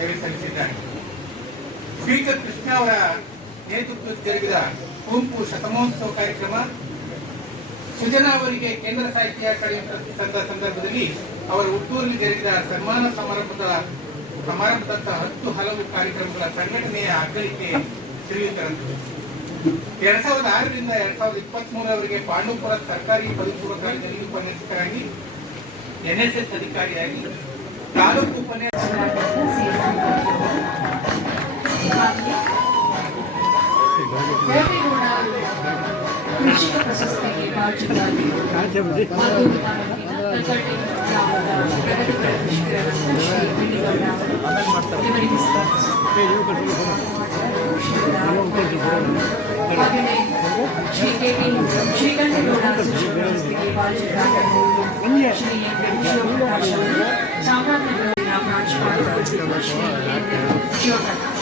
ಸೇವೆ ಸಲ್ಲಿಸಿದ್ದಾರೆ. ಸ್ಪೀಕರ್ ಕೃಷ್ಣ ಅವರ ನೇತೃತ್ವದಲ್ಲಿ ಜರುಗಿದ ಕುವೆಂಪು ಶತಮಾನೋತ್ಸವ ಕಾರ್ಯಕ್ರಮ, ಸುಜನಾ ಅವರಿಗೆ ಕೇಂದ್ರ ಸಾಹಿತ್ಯ ಅಕಾಡೆಮಿ ಪ್ರಶಸ್ತಿ ಸಂದ ಸಂದರ್ಭದಲ್ಲಿ ಅವರ ಹುಟ್ಟೂರಿನಲ್ಲಿ ಜರುಗಿದ ಸನ್ಮಾನ ಸಮಾರಂಭದಂತಹ 10 ಹಲವು ಕಾರ್ಯಕ್ರಮಗಳ ಸಂಘಟನೆಯ ಅಗ್ಗಳಿಕೆ ತಿಳಿಯುತ್ತರಂತೆ. 2006ರಿಂದ 2023 ಪಾಂಡವಪುರ ಸರ್ಕಾರಿ ಪದವಿ ಪೂರ್ವ ಕಾಲೇಜಿನಲ್ಲಿ ಉಪನ್ಯಾಸಕರಾಗಿ, NSS ಅಧಿಕಾರಿಯಾಗಿ, ತಾಲೂಕು ಕೃಷಿಕ ಪ್ರಶಸ್ತಿಗೆ ಭಾಜನರಾಗಿ ಶ್ರೀಕಂಠಗೌಡ ಪ್ರಶಸ್ತಿಗೆ ಭಾಜನರಾಗಿ, ಶ್ರೀ ಶಿವಪ್ರಕಾಶ್ ಅವರು ಚಾಮರಾಜನಗರ ಪ್ರಾಂಶುಪಾಲರು, ಶ್ರೀ ಶಿವಪ್ರಕಾಶ್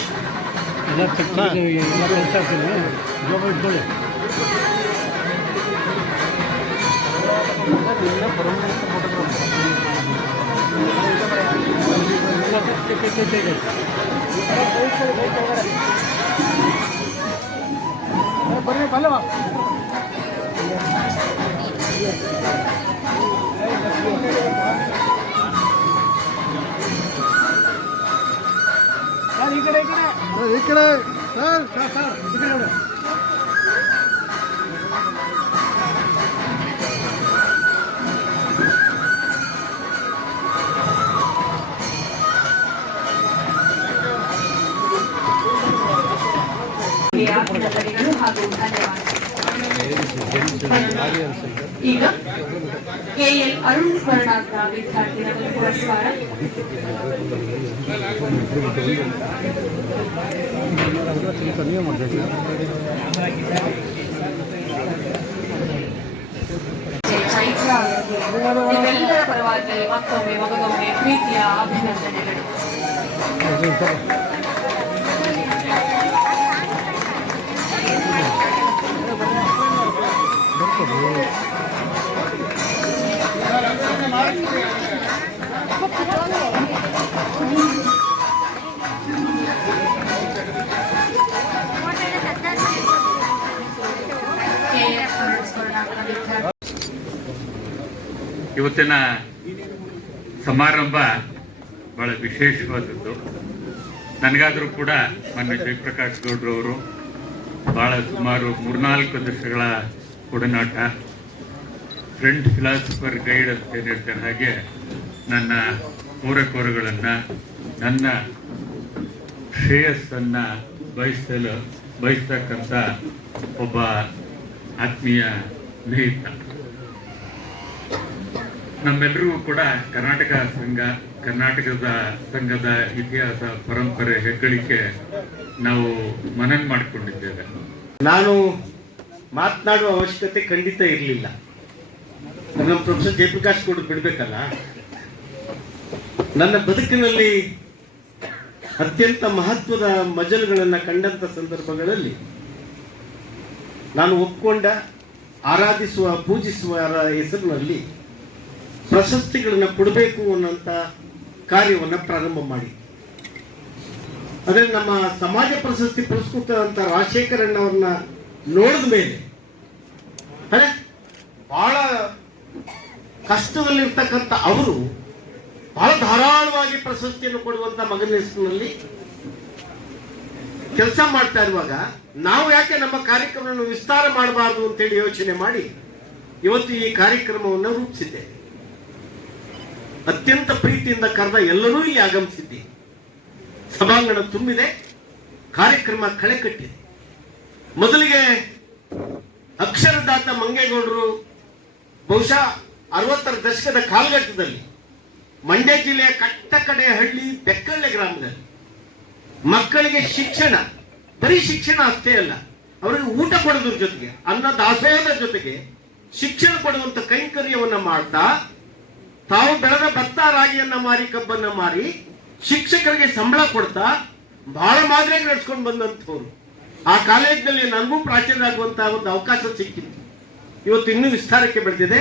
ಹಾಗೂ ಧನ್ಯವಾದ. ಈಗ KL ಅರುಣ್ ಸ್ಮರಣಾರ್ಥ ವಿದ್ಯಾರ್ಥಿಗಳ ಪುರಸ್ಕಾರ. ಚೈತ್ರ ನಿಮ್ಮೆಲ್ಲರ ಪರವಾಗಿ ಮತ್ತೊಮ್ಮೆ ಮಗದೊಮ್ಮೆ ಪ್ರೀತಿಯ ಅಭಿನಂದನೆಗಳು. ಇವತ್ತಿನ ಸಮಾರಂಭ ಬಹಳ ವಿಶೇಷವಾದದ್ದು. ನನಗಾದರೂ ಕೂಡ ಮಾನ್ಯ ಜಯಪ್ರಕಾಶ್ ಗೌಡ್ರವರು ಬಹಳ ಸುಮಾರು 3-4 ದಶಕಗಳ ಒಡನಾಟ, ಫ್ರೆಂಡ್ ಫಿಲಾಸಫರ್ ಗೈಡ್ ಅಂತ ಏನು ಹೇಳ್ತಾರೆ ಹಾಗೆ ನನ್ನ ಕೋರಗಳನ್ನು, ನನ್ನ ಶ್ರೇಯಸ್ಸನ್ನು ಬಯಸ್ತಕ್ಕಂಥ ಒಬ್ಬ ಆತ್ಮೀಯ ಸ್ನೇಹಿತ. ನಮ್ಮೆಲ್ಲರಿಗೂ ಕೂಡ ಕರ್ನಾಟಕದ ಸಂಘದ ಇತಿಹಾಸ, ಪರಂಪರೆ, ಹೆಗ್ಗಳಿಕೆ ನಾವು ಮನನ ಮಾಡಿಕೊಂಡಿದ್ದೇವೆ. ನಾನು ಮಾತನಾಡುವ ಅವಶ್ಯಕತೆ ಖಂಡಿತ ಇರಲಿಲ್ಲ. ನಮ್ಮ ಪ್ರೊಫೆಸರ್ ಜಯಪ್ರಕಾಶ್ ಗೌಡ್ರು ಬಿಡಬೇಕಲ್ಲ. ನನ್ನ ಬದುಕಿನಲ್ಲಿ ಅತ್ಯಂತ ಮಹತ್ವದ ಮಜಲುಗಳನ್ನು ಕಂಡಂಥ ಸಂದರ್ಭಗಳಲ್ಲಿ ನಾನು ಒಪ್ಕೊಂಡ, ಆರಾಧಿಸುವ, ಪೂಜಿಸುವ ಹೆಸರಿನಲ್ಲಿ ಪ್ರಶಸ್ತಿಗಳನ್ನು ಕೊಡಬೇಕು ಅನ್ನೋಂಥ ಕಾರ್ಯವನ್ನು ಪ್ರಾರಂಭ ಮಾಡಿ, ಅದೇ ನಮ್ಮ ಸಮಾಜ ಪ್ರಶಸ್ತಿ ಪುರಸ್ಕೃತ ಅಂತ ರಾಜಶೇಖರಣ್ಣವ್ರನ್ನ ನೋಡಿದ ಮೇಲೆ ಬಹಳ ಕಷ್ಟದಲ್ಲಿರ್ತಕ್ಕಂಥ ಅವರು ಬಹಳ ಧಾರಾಳವಾಗಿ ಪ್ರಶಸ್ತಿಯನ್ನು ಕೊಡುವಂತ ಮಗನ ಹೆಸರಿನಲ್ಲಿ ಕೆಲಸ ಮಾಡ್ತಾ ಇರುವಾಗ ನಾವು ಯಾಕೆ ನಮ್ಮ ಕಾರ್ಯಕ್ರಮವನ್ನು ವಿಸ್ತಾರ ಮಾಡಬಾರದು ಅಂತೇಳಿ ಯೋಚನೆ ಮಾಡಿ ಇವತ್ತು ಈ ಕಾರ್ಯಕ್ರಮವನ್ನು ರೂಪಿಸಿದ್ದೆ. ಅತ್ಯಂತ ಪ್ರೀತಿಯಿಂದ ಕರೆದ ಎಲ್ಲರೂ ಇಲ್ಲಿ ಆಗಮಿಸಿದ್ದೆ. ಸಭಾಂಗಣ ತುಂಬಿದೆ, ಕಾರ್ಯಕ್ರಮ ಕಳೆ ಕಟ್ಟಿದೆ. ಮೊದಲಿಗೆ ಅಕ್ಷರದಾತ ಮಂಗೇಗೌಡರು ಬಹುಶಃ 60ರ ದಶಕದ ಕಾಲಘಟ್ಟದಲ್ಲಿ ಮಂಡ್ಯ ಜಿಲ್ಲೆಯ ಕಟ್ಟಕಡೆ ಹಳ್ಳಿ ಬೆಕ್ಕಳ್ಳೆ ಗ್ರಾಮದಲ್ಲಿ ಮಕ್ಕಳಿಗೆ ಶಿಕ್ಷಣ, ಬರೀ ಶಿಕ್ಷಣ ಅಷ್ಟೇ ಅಲ್ಲ, ಅವರಿಗೆ ಊಟ ಕೊಡೋದ್ರ ಜೊತೆಗೆ, ಅನ್ನ ದಾಸೋಹದ ಜೊತೆಗೆ ಶಿಕ್ಷಣ ಕೊಡುವಂತ ಕೈಂಕರ್ಯವನ್ನ ಮಾಡ್ತಾ, ತಾವು ಬೆಳೆದ ಭತ್ತ ರಾಗಿಯನ್ನ ಮಾರಿ, ಕಬ್ಬನ್ನ ಮಾರಿ ಶಿಕ್ಷಕರಿಗೆ ಸಂಬಳ ಕೊಡ್ತಾ ಬಹಳ ಮಾದರಿಯಾಗಿ ನಡೆಸ್ಕೊಂಡು ಬಂದಂಥವ್ರು. ಆ ಕಾಲೇಜಿನಲ್ಲಿ ನನಗೂ ಪ್ರಾಚಾರ್ಯ ಆಗುವಂತಹ ಒಂದು ಅವಕಾಶ ಸಿಕ್ಕಿತ್ತು. ಇವತ್ತು ಇನ್ನೂ ವಿಸ್ತಾರಕ್ಕೆ ಬೆಳೆದಿದೆ.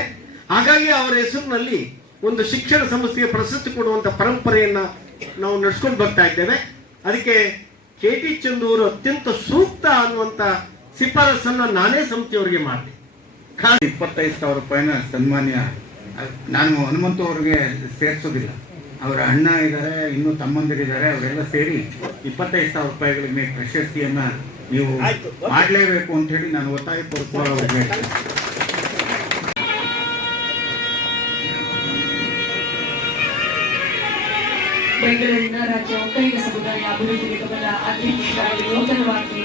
ಹಾಗಾಗಿ ಅವರ ಹೆಸರಿನಲ್ಲಿ ಒಂದು ಶಿಕ್ಷಣ ಸಂಸ್ಥೆಗೆ ಪ್ರಶಸ್ತಿ ಕೊಡುವಂತ ಪರಂಪರೆಯನ್ನ ನಾವು ನಡ್ಸ್ಕೊಂಡು ಬರ್ತಾ ಇದ್ದೇವೆ. ಅದಕ್ಕೆ KT ಚಂದೂರು ಅತ್ಯಂತ ಸೂಕ್ತ ಅನ್ನುವಂಥ ಶಿಫಾರಸನ್ನು ನಾನೇ ಸಮಿತಿಯವರಿಗೆ ಮಾಡಿದೆ. 25,000 ರೂಪಾಯಿನ ಸನ್ಮಾನ್ಯ, ನಾನು ಹನುಮಂತು ಅವ್ರಿಗೆ ಸೇರಿಸೋದಿಲ್ಲ, ಅವರ ಅಣ್ಣ ಇದ್ದಾರೆ, ಇನ್ನೂ ತಮ್ಮಂದಿರಿದ್ದಾರೆ, ಅವರೆಲ್ಲ ಸೇರಿ 25,000 ರೂಪಾಯಿಗಳಿಗೆ ಪ್ರಶಸ್ತಿಯನ್ನ ನೀವು ಮಾಡಲೇಬೇಕು ಅಂತ ಹೇಳಿ ನಾನು ಒತ್ತಾಯಪೂರ್ವಕವಾಗಿ ಅವ್ರಿಗೆ ಹೇಳ್ತೇನೆ. ಬೆಂಗಳೂರಿನ ರಾಜ್ಯ ಒಕ್ಕಲಿಗ ಸಮುದಾಯ ಅಭಿವೃದ್ಧಿ ನಿಗಮದ ಅಧ್ಯಕ್ಷರಾಗಿ ನೂತನವಾಗಿ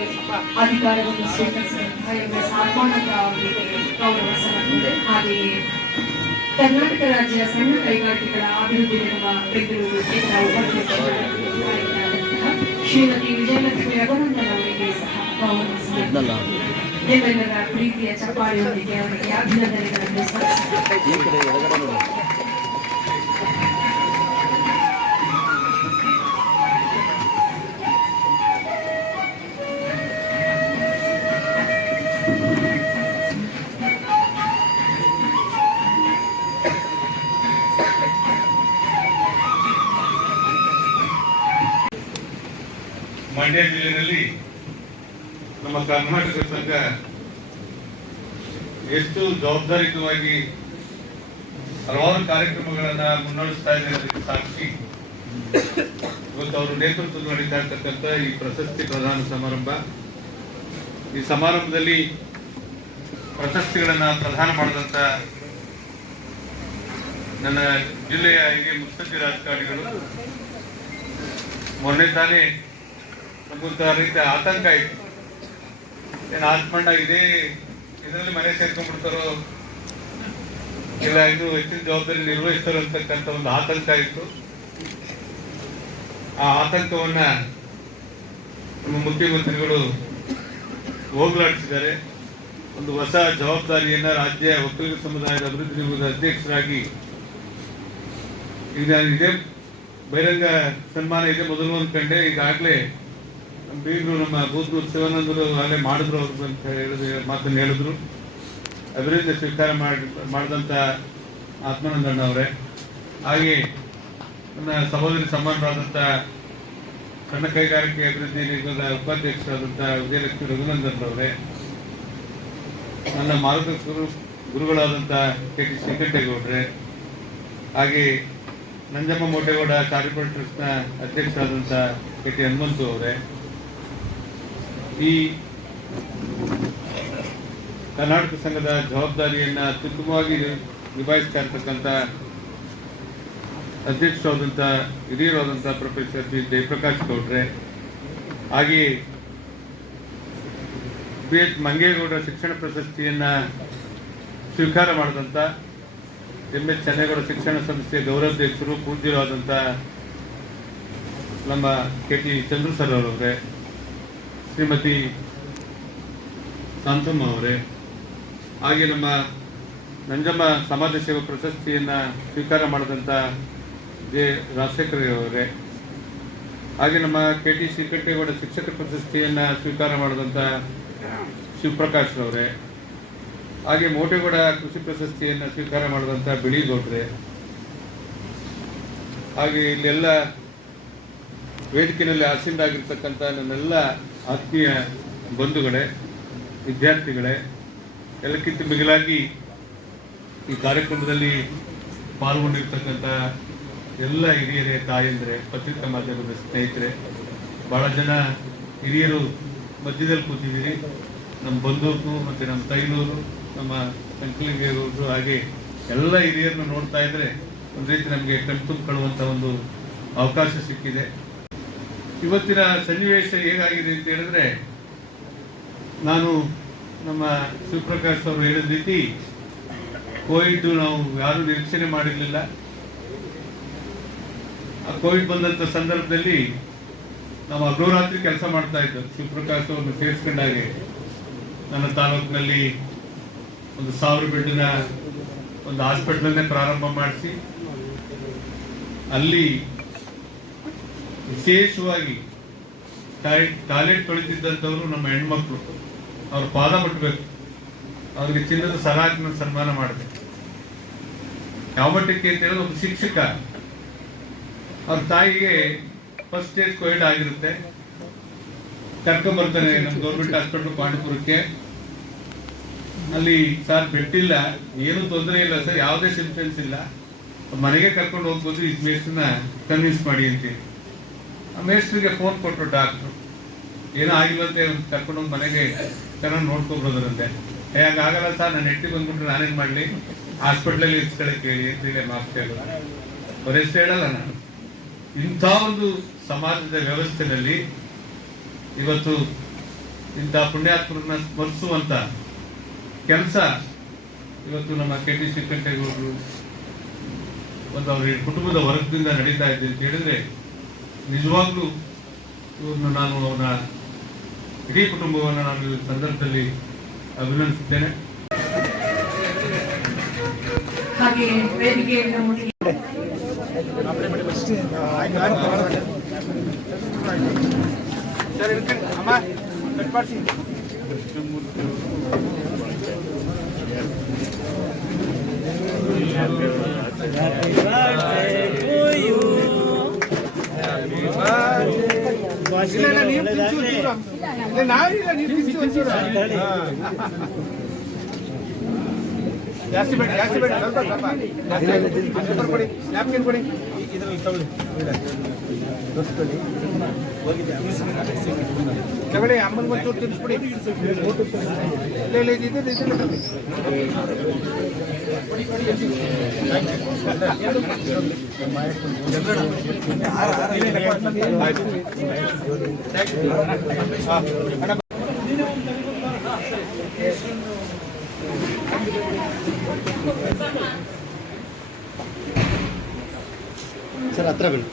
ಅಧಿಕಾರವನ್ನು ಸ್ವೀಕರಿಸಿದಂತಹ MS ಆತ್ಮಾನಂದ ಅವರಿಗೆ ಗೌರವ ಸಮರ್ಪಣೆ. ಹಾಗೆಯೇ ಕರ್ನಾಟಕ ರಾಜ್ಯ ಸಣ್ಣ ಕೈಗಾರಿಕೆಗಳ ಅಭಿವೃದ್ಧಿ ನಿಗಮ ಬೆಂಗಳೂರು ಇದರ ಉಪಾಧ್ಯಕ್ಷರಾದಂತಹ ಶ್ರೀಮತಿ ವಿಜಯಲಕ್ಷ್ಮಿ ರಘುನಂದನ್ ಅವರಿಗೆ ಸಹ ಗೌರವ ಸಮರ್ಪಣೆ. ನಿಮ್ಮೆಲ್ಲರ ಪ್ರೀತಿಯ ಚಪ್ಪಾಳೆಯೊಂದಿಗೆ ಅವರಿಗೆ ಅಭಿನಂದನೆಗಳನ್ನು ಸಲ್ಲಿಸುತ್ತೇನೆ. ಮಂಡ್ಯ ಜಿಲ್ಲೆಯಲ್ಲಿ ನಮ್ಮ ಕರ್ನಾಟಕ ಸಂಘ ಎಷ್ಟು ಜವಾಬ್ದಾರಿಯುತವಾಗಿ ಹಲವಾರು ಕಾರ್ಯಕ್ರಮಗಳನ್ನ ಮುನ್ನಡೆಸ್ತಾ ಇದೆ ಅದಕ್ಕೆ ಸಾಕ್ಷಿ ಇವತ್ತು ಅವರು ನೇತೃತ್ವದಲ್ಲಿ ನಡೀತಾ ಇರ್ತಕ್ಕಂಥ ಈ ಪ್ರಶಸ್ತಿ ಪ್ರದಾನ ಸಮಾರಂಭ. ಈ ಸಮಾರಂಭದಲ್ಲಿ ಪ್ರಶಸ್ತಿಗಳನ್ನ ಪ್ರದಾನ ಮಾಡಿದಂತ ನನ್ನ ಜಿಲ್ಲೆಯ ಹಿರಿಯ ಮುತ್ಸದ್ದಿ ರಾಜಕಾರಣಿಗಳು ಮೊನ್ನೆ ತಾನೇ ನಮಗೊಂಥ ರೀತಿಯ ಆತಂಕ ಇತ್ತು, ಏನು ಆತ್ಮಣ್ಣ ಇದರಲ್ಲಿ ಮನೆ ಸೇರ್ಕೊಂಡ್ಬಿಡ್ತಾರೋ ಇಲ್ಲ ಇದು ಹೆಚ್ಚಿನ ಜವಾಬ್ದಾರಿ ನಿರ್ವಹಿಸ್ತಾರೋ ಅಂತಕ್ಕಂಥ ಒಂದು ಆತಂಕ ಇತ್ತು. ಆ ಆತಂಕವನ್ನ ನಮ್ಮ ಮುಖ್ಯಮಂತ್ರಿಗಳು ಹೋಗಲಾಡಿಸಿದ್ದಾರೆ. ಒಂದು ಹೊಸ ಜವಾಬ್ದಾರಿಯನ್ನ ರಾಜ್ಯ ಒಕ್ಕಲಿಗ ಸಮುದಾಯದ ಅಭಿವೃದ್ಧಿ ನಿಗಮದ ಅಧ್ಯಕ್ಷರಾಗಿ ಈಗ ಇದೇ ಬಹಿರಂಗ ಸನ್ಮಾನ ಇದೆ ಮೊದಲು ಅಂದ್ಕೊಂಡೆ. ಈಗಾಗಲೇ ಬೀಗರು ನಮ್ಮ ಬೂದ್ನೂರು ಶಿವಾನಂದರು ಆಗಲೇ ಮಾಡಿದ್ರು ಅವ್ರು ಅಂತ ಮಾತನ್ನು ಹೇಳಿದ್ರು. ಅಭಿವೃದ್ಧಿ ಸ್ವೀಕಾರ ಮಾಡಿದಂಥ ಆತ್ಮಾನಂದಣ್ಣ ಅವರೇ, ಹಾಗೆ ನನ್ನ ಸಹೋದರಿ ಸಮಾನರಾದಂಥ ಸಣ್ಣ ಕೈಗಾರಿಕೆ ಅಭಿವೃದ್ಧಿ ನಿಗಮದ ಉಪಾಧ್ಯಕ್ಷರಾದಂಥ ವಿಜಯಲಕ್ಷ್ಮಿ ರಘುನಂದನ್ ಅವರೇ, ನನ್ನ ಮಾರ್ಗದರ್ಶಕರು ಗುರುಗಳಾದಂಥ KT ಶ್ರೀಕಂಠೇಗೌಡ್ರೆ, ಹಾಗೆ ನಂಜಮ್ಮ ಮೋಟೇಗೌಡ ಚಾರಿಟಬಲ್ ಟ್ರಸ್ಟ್ನ ಅಧ್ಯಕ್ಷರಾದಂಥ KT ಹನುಮಂತು ಅವರೇ, ಈ ಕರ್ನಾಟಕ ಸಂಘದ ಜವಾಬ್ದಾರಿಯನ್ನ ಅತ್ಯುತ್ತಮವಾಗಿ ನಿಭಾಯಿಸ್ತಾ ಇರ್ತಕ್ಕಂಥ ಅಧ್ಯಕ್ಷರಾದಂಥ ಹಿರಿಯರಾದಂಥ ಪ್ರೊಫೆಸರ್ P. ಜಯಪ್ರಕಾಶ್ ಗೌಡ್ರೆ, ಹಾಗೆಯೇ PH ಮಂಗೇಗೌಡ ಶಿಕ್ಷಣ ಪ್ರಶಸ್ತಿಯನ್ನ ಸ್ವೀಕಾರ ಮಾಡಿದಂಥ MS ಚೆನ್ನೇಗೌಡ ಶಿಕ್ಷಣ ಸಂಸ್ಥೆಯ ಗೌರವಾಧ್ಯಕ್ಷರು ಪೂಜ್ಯರಾದಂಥ ನಮ್ಮ KT ಚಂದ್ರು ಸರ್ ಅವರವರೇ, ಶ್ರೀಮತಿ ಶಾಂತಮ್ಮ ಅವರೇ, ಹಾಗೆ ನಮ್ಮ ನಂಜಮ್ಮ ಸಮಾಜ ಸೇವಾ ಪ್ರಶಸ್ತಿಯನ್ನ ಸ್ವೀಕಾರ ಮಾಡಿದಂಥ ಜೆ ರಾಜಶೇಖರ ಅವರೇ, ಹಾಗೆ ನಮ್ಮ KT ಶ್ರೀಕಂಠೇಗೌಡ ಶಿಕ್ಷಕ ಪ್ರಶಸ್ತಿಯನ್ನ ಸ್ವೀಕಾರ ಮಾಡಿದಂಥ ಶಿವಪ್ರಕಾಶ್ ಅವರೇ, ಹಾಗೆ ಮೋಟೇಗೌಡ ಕೃಷಿ ಪ್ರಶಸ್ತಿಯನ್ನು ಸ್ವೀಕಾರ ಮಾಡಿದಂಥ ಬಿಳಿಗೌಡ್ರೆ, ಹಾಗೆ ಇಲ್ಲೆಲ್ಲ ವೇದಿಕೆಯಲ್ಲಿ ಆಸೀನರಾಗಿರ್ತಕ್ಕಂಥ ನನ್ನೆಲ್ಲ ಆತ್ಮೀಯ ಬಂಧುಗಳೇ, ವಿದ್ಯಾರ್ಥಿಗಳೇ, ಎಲ್ಲಕ್ಕಿಂತ ಮಿಗಿಲಾಗಿ ಈ ಕಾರ್ಯಕ್ರಮದಲ್ಲಿ ಪಾಲ್ಗೊಂಡಿರ್ತಕ್ಕಂಥ ಎಲ್ಲ ಹಿರಿಯರೇ, ತಾಯಂದ್ರೆ, ಪತ್ರಿಕಾ ಮಾಧ್ಯಮದ ಸ್ನೇಹಿತರೆ, ಬಹಳ ಜನ ಹಿರಿಯರು ಮಧ್ಯದಲ್ಲಿ ಕೂತಿದ್ದೀರಿ. ನಮ್ಮ ಬಂದೂರು ಮತ್ತು ನಮ್ಮ ತೈಲೂರು, ನಮ್ಮ ಸಂಕಲಿಂಗೇರೂರು, ಹಾಗೆ ಎಲ್ಲ ಹಿರಿಯರನ್ನು ನೋಡ್ತಾ ಇದ್ರೆ ಒಂದು ರೀತಿ ನಮಗೆ ಕಣ್ತುಂಬಿಕೊಳ್ಳುವಂಥ ಒಂದು ಅವಕಾಶ ಸಿಕ್ಕಿದೆ. ಇವತ್ತಿನ ಸನ್ನಿವೇಶ ಹೇಗಾಗಿದೆ ಅಂತ ಹೇಳಿದ್ರೆ, ನಾನು ನಮ್ಮ ಶಿವಪ್ರಕಾಶ್ ಅವರು ಹೇಳಿದ ರೀತಿ ಕೋವಿಡ್ ನಾವು ಯಾರು ನಿರೀಕ್ಷಣೆ ಮಾಡಿರಲಿಲ್ಲ. ಆ ಕೋವಿಡ್ ಬಂದಂಥ ಸಂದರ್ಭದಲ್ಲಿ ನಾವು ಅಹೋರಾತ್ರಿ ಕೆಲಸ ಮಾಡ್ತಾ ಇದ್ದೋ. ಶಿವಪ್ರಕಾಶ್ ಅವ್ರನ್ನ ಸೇರಿಸ್ಕೊಂಡಾಗೆ ನನ್ನ ತಾಲೂಕಿನಲ್ಲಿ ಒಂದು 1000 ಬೆಡ್ನ ಒಂದು ಹಾಸ್ಪಿಟಲನ್ನೇ ಪ್ರಾರಂಭ ಮಾಡಿಸಿ ಅಲ್ಲಿ ವಿಶೇಷವಾಗಿ ಟಾಯ್ಲೆಟ್ ತೊಳಿತಿದ್ದಂಥವ್ರು ನಮ್ಮ ಹೆಣ್ಮಕ್ಳು, ಅವ್ರ ಪಾದ ಮುಟ್ಟಬೇಕು, ಅವ್ರಿಗೆ ಚಿನ್ನದ ಸರಾಕಿನ ಸನ್ಮಾನ ಮಾಡಬೇಕು. ಯಾವ ಮಟ್ಟಕ್ಕೆ ಅಂತ ಹೇಳಿದ್ರೆ ಒಬ್ಬ ಶಿಕ್ಷಕ ಅವ್ರ ತಾಯಿಗೆ ಫಸ್ಟ್ ಸ್ಟೇಜ್ ಕೋವಿಡ್ ಆಗಿರುತ್ತೆ. ಕರ್ಕೊಂಡ್ಬರ್ತಾನೆ ನಮ್ಮ ಗೌರ್ಮೆಂಟ್ ಹಾಸ್ಪಿಟಲ್ ಪಾಂಡಪುರಕ್ಕೆ. ಅಲ್ಲಿ ಸರ್ ಬೆಡ್ ಇಲ್ಲ, ಏನು ತೊಂದರೆ ಇಲ್ಲ ಸರ್, ಯಾವುದೇ ಸಿಂಪ್ಟಮ್ಸ್ ಇಲ್ಲ, ಮನೆಗೆ ಕರ್ಕೊಂಡು ಹೋಗ್ಬೋದು, ಈ ಮೇಸ್ಟ್ರನ್ನ ಕನ್ವಿನ್ಸ್ ಮಾಡಿ ಅಂತೇಳಿ ಆ ಮೇಸ್ಟ್ರಿಗೆ ಫೋನ್ ಕೊಟ್ಟರು ಡಾಕ್ಟ್ರು. ಏನೋ ಆಗಿಲ್ಲಂತೆ ಕರ್ಕೊಂಡು ಹೋಗಿ ಮನೆಗೆ ಚೆನ್ನಾಗಿ ನೋಡ್ಕೊಬ್ರೋದ್ರಂತೆ. ಹಾಗಾಗಲ್ಲ ಸರ್, ನಾನು ಹೆಂಡತಿ ಬಂದ್ಬಿಟ್ರೆ ನಾನೇನು ಮಾಡಲಿ, ಹಾಸ್ಪಿಟ್ಲಲ್ಲಿ ಇರ್ಸ್ಕೊಳ್ಳೋಕೆ ಹೇಳಿ ಅಂತೇಳಿ ಮಾತು ಹೇಳೋದು. ಬರೆಷ್ಟು ಹೇಳಲ್ಲ ನಾನು. ಇಂಥ ಒಂದು ಸಮಾಜದ ವ್ಯವಸ್ಥೆಯಲ್ಲಿ ಇವತ್ತು ಇಂಥ ಪುಣ್ಯಾತ್ಮರನ್ನ ಸ್ಮರಿಸುವಂತ ಕೆಲಸ ಇವತ್ತು ನಮ್ಮ ಕೆ ಟಿ ಶ್ರೀಕಂಠೇಗೌಡರು ಒಂದು ಅವ್ರ ಕುಟುಂಬದ ವರ್ಗದಿಂದ ನಡೀತಾ ಇದೆ ಅಂತ ಹೇಳಿದ್ರೆ ನಿಜವಾಗ್ಲೂ ಇವ್ರನ್ನ ನಾನು ಅವರ ಇಡೀ ಕುಟುಂಬವನ್ನು ನಾನು ಈ ಸಂದರ್ಭದಲ್ಲಿ ಅಭಿನಂದಿಸುತ್ತೇನೆ. ಹಾಗೆ ವೇದಿಕೆಯನ್ನು ಮುಟ್ಟಿ ಜಾಸ್ತಿ ಬೇಡ ಸ್ವಲ್ಪ ಕೊಡಿ, ನ್ಯಾಪ್ಕಿನ್ ಕೊಡಿ, ಇದರಲ್ಲಿ ತಗೊಳ್ಳಿ, ತಗೊಳ್ಳಿ, ಅಮ್ಮನಿಗೆ ಒಂಚೂರು ತಿನ್ನಿಸ್ಬಿಡಿ. ಸರ್ ಹತ್ರ ಬನ್ನಿ.